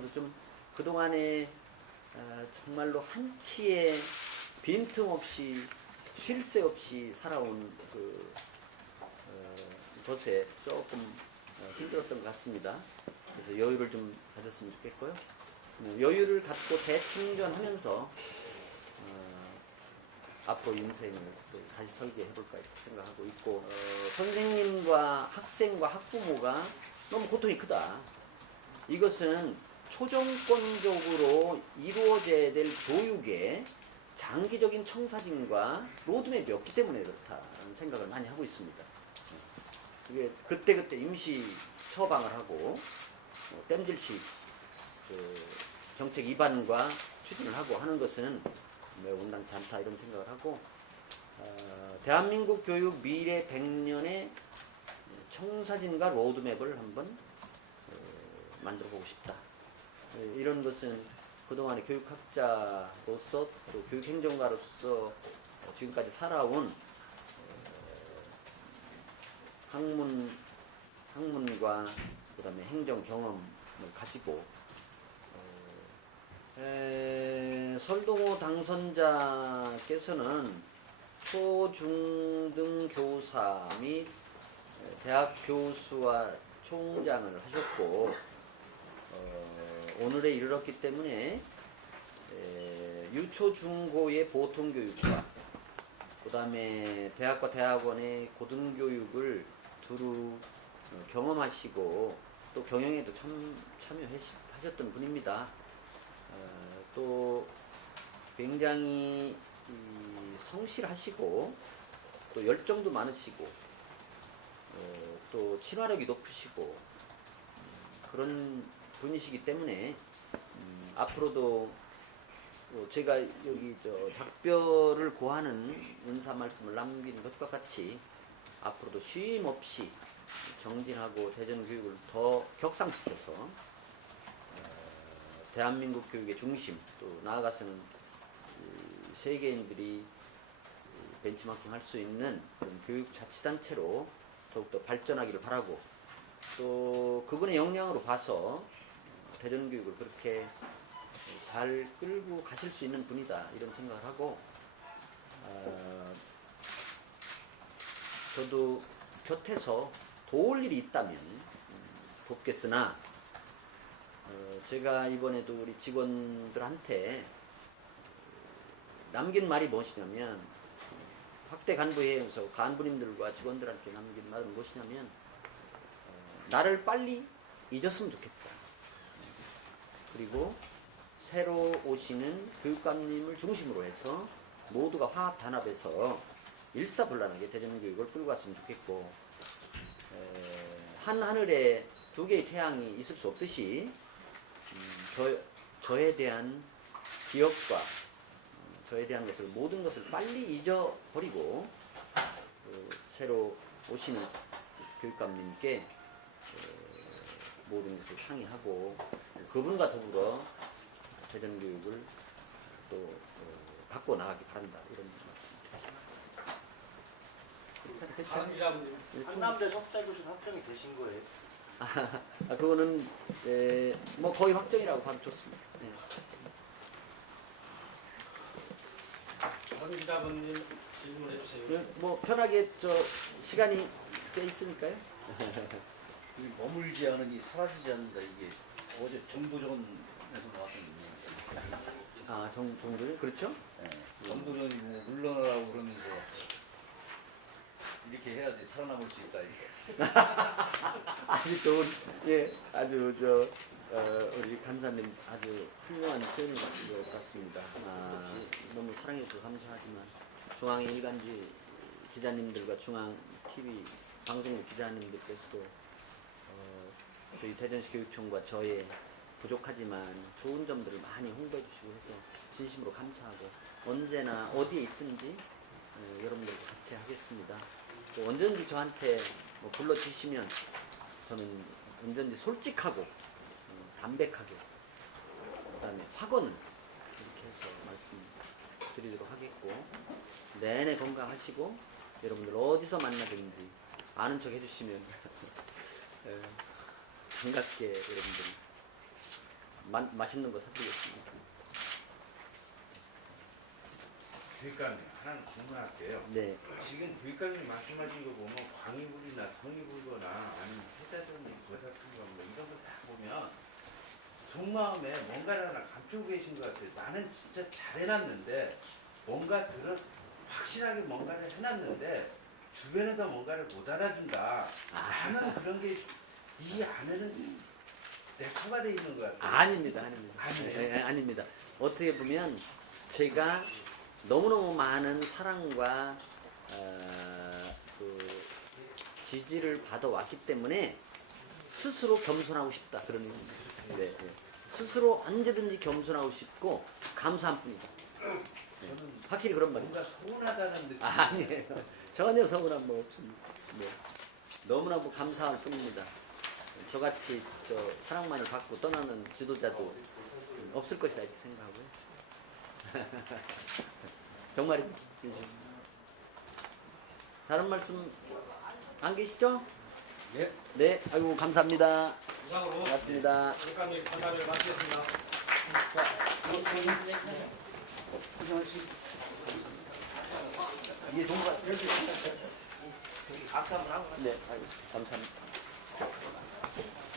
하면서 좀 그동안에 어, 정말로 한치의 빈틈없이 쉴 새 없이 살아온 그 어, 것에 조금 어, 힘들었던 것 같습니다. 그래서 여유를 좀 가졌으면 좋겠고요. 음, 여유를 갖고 재충전하면서 어, 앞으로 인생을 또 다시 설계해볼까 생각하고 있고 어, 선생님과 학생과 학부모가 너무 고통이 크다. 이것은 초정권적으로 이루어져야 될 교육의 장기적인 청사진과 로드맵이 없기 때문에 그렇다는 생각을 많이 하고 있습니다. 이게 그때그때 임시 처방을 하고 어, 땜질식 그 정책 위반과 추진을 하고 하는 것은 매우 온당치 않다 이런 생각을 하고 어, 대한민국 교육 미래 100년의 청사진과 로드맵을 한번 어, 만들어 보고 싶다. 예, 이런 것은 그동안의 교육학자로서 또 교육행정가로서 어, 지금까지 살아온 어, 학문 학문과 그다음에 행정 경험을 가지고 어, 에, 설동호 당선자께서는 초중등 교사 및 대학 교수와 총장을 하셨고 어, 오늘에 이르렀기 때문에 에, 유초 중고의 보통 교육과 그다음에 대학과 대학원의 고등 교육을 두루 어, 경험하시고 또 경영에도 참 참여하셨던 분입니다. 어, 또 굉장히 이 성실하시고 또 열정도 많으시고 어, 또 친화력이 높으시고 음, 그런 분이시기 때문에 음, 앞으로도 어, 제가 여기 저 작별을 고하는 은사 말씀을 남긴 것과 같이 앞으로도 쉼 없이 정진하고 대전 교육을 더 격상시켜서 어, 대한민국 교육의 중심 또 나아가서는 이 세계인들이 이 벤치마킹 할 수 있는 그런 교육 자치단체로 더욱더 발전하기를 바라고 또 그분의 역량으로 봐서 대전 교육을 그렇게 잘 끌고 가실 수 있는 분이다 이런 생각을 하고 어, 저도 곁에서 도울 일이 있다면 음, 돕겠으나 어, 제가 이번에도 우리 직원들한테 남긴 말이 무엇이냐면 확대 간부회의에서 간부님들과 직원들한테 남긴 말은 무엇이냐면 어, 나를 빨리 잊었으면 좋겠다. 그리고 새로 오시는 교육감님을 중심으로 해서 모두가 화합 단합해서 일사불란하게 대전교육을 끌고 갔으면 좋겠고 에, 한 하늘에 두 개의 태양이 있을 수 없듯이 음, 저, 저에 대한 기억과 음, 저에 대한 것을 모든 것을 빨리 잊어버리고 그 새로 오시는 교육감님께 에, 모든 것을 상의하고 그분과 더불어 대전교육을 또 어, 바꿔 나가기 바란다 이런. 다른 기자분들 한남대 석대교실 확정이 되신 거예요? 아, 그거는 에, 뭐 거의 확정이라고 봐도 좋습니다. 네. 다른 기자분님 질문해 주세요. 그, 뭐 편하게 저 시간이 꽤 있으니까요. 이 머물지 않으니 사라지지 않는다 이게 어제 정도전에서 나왔던. 아, 정, 정도는 그렇죠? 예, 정도전이 뭐 물러나라고 그러면서 이렇게 해야지 살아남을 수 있다 이게. 아주 좋은, 예, 아주 저 어, 우리 간사님 아주 훌륭한 표현인 것 같습니다. 아, 너무 사랑해 주셔서 감사하지만 중앙 일간지 기자님들과 중앙 TV 방송국 기자님들께서도 어, 저희 대전시 교육청과 저의 부족하지만 좋은 점들을 많이 홍보해 주시고 해서 진심으로 감사하고 언제나 어디에 있든지 어, 여러분들과 같이 하겠습니다. 또 언제든지 저한테 뭐 불러주시면 저는 언제든지 솔직하고 어, 담백하게 그다음에 확언을 이렇게 해서 말씀드리도록 하겠고 내내 건강하시고 여러분들 어디서 만나든지 아는 척 해주시면 에, 반갑게 여러분들 마, 맛있는 거 사드리겠습니다. 교육감님 하나는 질문할게요. 네. 지금 교육감님 말씀하신 거 보면 광희불이나 성희불거나 아니면 해자들이 거 같은 거뭐 이런 거 다 보면 속마음에 뭔가를 하나 감추고 계신 것 같아요. 나는 진짜 잘 해놨는데 뭔가 들어 확실하게 뭔가를 해놨는데 주변에서 뭔가를 못 알아준다. 나는 그런 게 이 안에는 내 소가 돼 있는 것 같아요. 아닙니다, 아닙니다. 아니에요? 예, 예, 아닙니다. 어떻게 보면 제가 너무너무 많은 사랑과 어, 그 지지를 받아왔기 때문에 스스로 겸손하고 싶다 그런 의미입니다. 네, 네. 스스로 언제든지 겸손하고 싶고 감사한 뿐이다. 저는 확실히 그런 말입니다. 뭔가 서운하다는 느낌. 아니에요. 전혀 서운한 뭐 없습니다. 네. 너무나 뭐 감사할 뿐입니다. 저같이 저 사랑만을 받고 떠나는 지도자도 없을 것이다 이렇게 생각하고요. 정말입니다. 진심. 다른 말씀 안 계시죠? 예. 네. 아이고 감사합니다. 이상으로 고맙습니다. 교육감님 간담회를 마치겠습니다. 이게 동반 박수 한번 하고 네. 아이고 감사합니다.